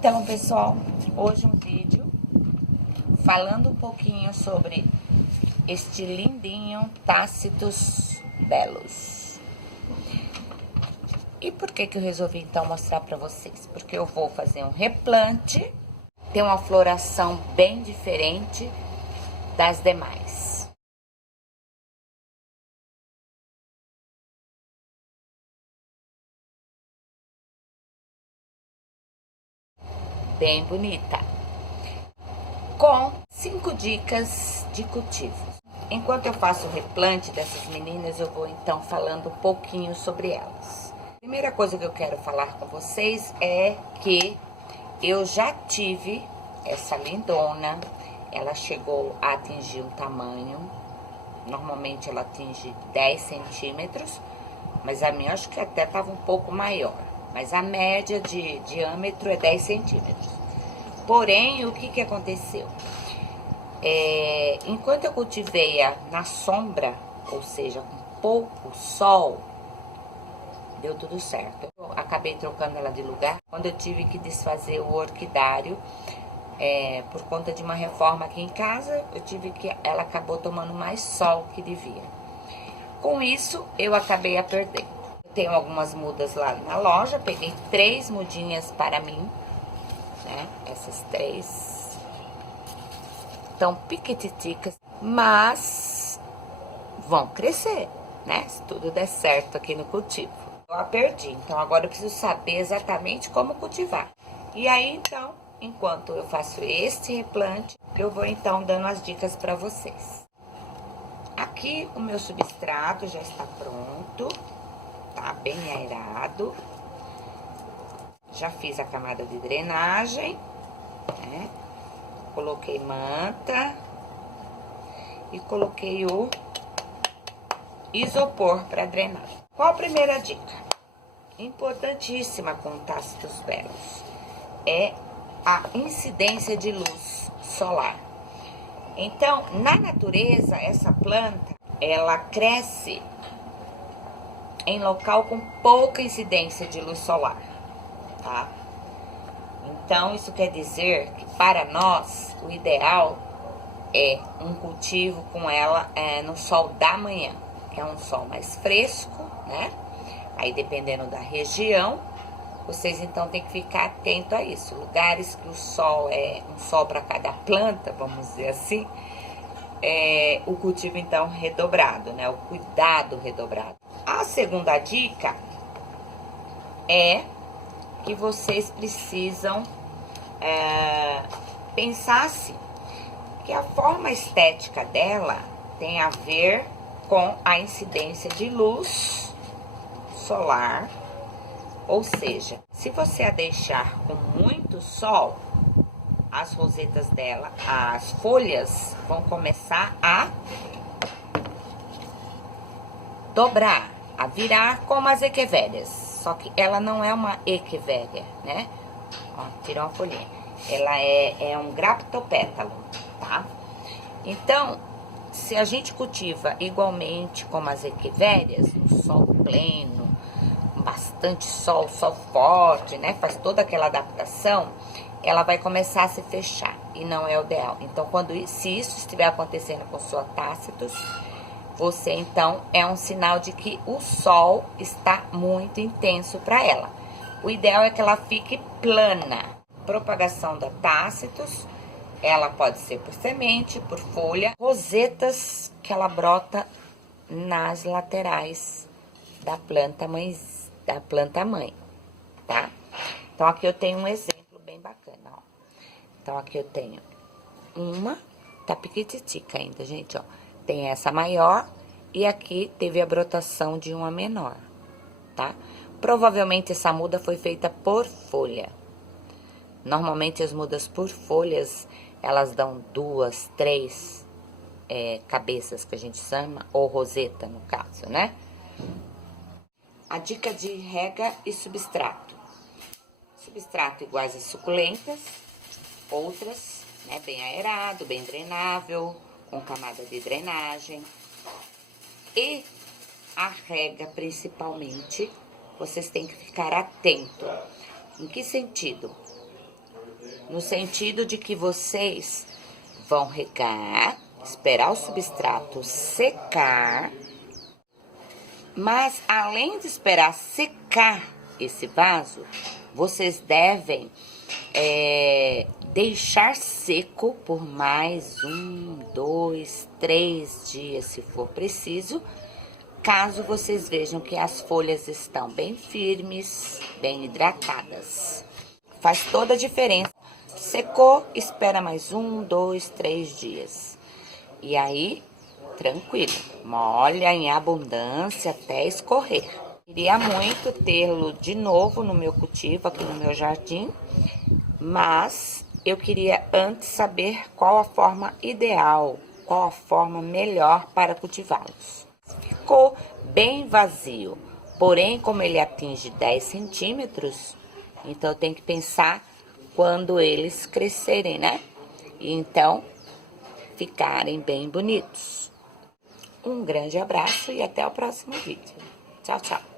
Então, pessoal, hoje um vídeo falando um pouquinho sobre este lindinho Tácitus Belus. E por que eu resolvi então mostrar para vocês? Porque eu vou fazer um replante, tem uma floração bem diferente das demais. Bem bonita, com 5 dicas de cultivo. Enquanto eu faço o replante dessas meninas, eu vou então falando um pouquinho sobre elas. A primeira coisa que eu quero falar com vocês é que eu já tive essa lindona, ela chegou a atingir um tamanho, normalmente ela atinge 10 centímetros, mas a minha acho que até estava um pouco maior. Mas a média de diâmetro é 10 centímetros. Porém, o que aconteceu? Enquanto eu cultivei-a na sombra, ou seja, com pouco sol, deu tudo certo. Eu acabei trocando ela de lugar. Quando eu tive que desfazer o orquidário, por conta de uma reforma aqui em casa, ela acabou tomando mais sol que devia. Com isso, eu acabei a perdendo. Tenho algumas mudas lá na loja, peguei 3 mudinhas para mim, né? Essas 3 estão piquititicas, mas vão crescer, né? Se tudo der certo aqui no cultivo. Eu a perdi, então agora eu preciso saber exatamente como cultivar. E aí, então, enquanto eu faço este replante, eu vou então dando as dicas para vocês. Aqui o meu substrato já está pronto. Tá bem aerado. Já fiz a camada de drenagem, né? Coloquei manta e coloquei o isopor para drenar. Qual a primeira dica? Importantíssima com Tácitus Belus é a incidência de luz solar. Então, na natureza, essa planta, ela cresce em local com pouca incidência de luz solar, tá? Então, isso quer dizer que para nós, o ideal é um cultivo com ela no sol da manhã, que é um sol mais fresco, né? Aí, dependendo da região, vocês então tem que ficar atento a isso. Lugares que o sol é um sol para cada planta, vamos dizer assim, o cultivo então redobrado, né? O cuidado redobrado. A segunda dica é que vocês precisam pensar assim, que a forma estética dela tem a ver com a incidência de luz solar, ou seja, se você a deixar com muito sol, as rosetas dela, as folhas vão começar a dobrar, a virar como as equevélias. Só que ela não é uma equevélia, né? Ó, tirou uma folhinha. Ela é um graptopétalo, tá? Então, se a gente cultiva igualmente como as equevélias, no sol pleno, com bastante sol, sol forte, né? Faz toda aquela adaptação, ela vai começar a se fechar e não é o ideal. Então, se isso estiver acontecendo com sua Tácitus, você então é um sinal de que o sol está muito intenso para ela. O ideal é que ela fique plana. Propagação da Tácitus, ela pode ser por semente, por folha, rosetas que ela brota nas laterais da planta mãe, tá? Então aqui eu tenho um exemplo bem bacana, ó. Então aqui eu tenho uma, tá piquititica ainda, gente, ó. Tem essa maior e aqui teve a brotação de uma menor, tá? Provavelmente essa muda foi feita por folha. Normalmente as mudas por folhas, elas dão 2, 3 cabeças que a gente chama, ou roseta no caso, né? A dica de rega e substrato. Substrato iguais a suculentas, outras, né, bem aerado, bem drenável, com camada de drenagem. E a rega, principalmente, vocês têm que ficar atento. Em que sentido? no sentido de que vocês vão regar, esperar o substrato secar, mas além de esperar secar esse vaso, vocês devem deixar seco por mais 1, 2, 3 dias, se for preciso, caso vocês vejam que as folhas estão bem firmes, bem hidratadas. Faz toda a diferença. Secou, espera mais 1, 2, 3 dias. E aí, tranquilo, molha em abundância até escorrer. Queria muito tê-lo de novo no meu cultivo, aqui no meu jardim, mas eu queria antes saber qual a forma ideal, qual a forma melhor para cultivá-los. Ficou bem vazio, porém, como ele atinge 10 centímetros, então eu tenho que pensar quando eles crescerem, né? E então, ficarem bem bonitos. Um grande abraço e até o próximo vídeo. Tchau, tchau.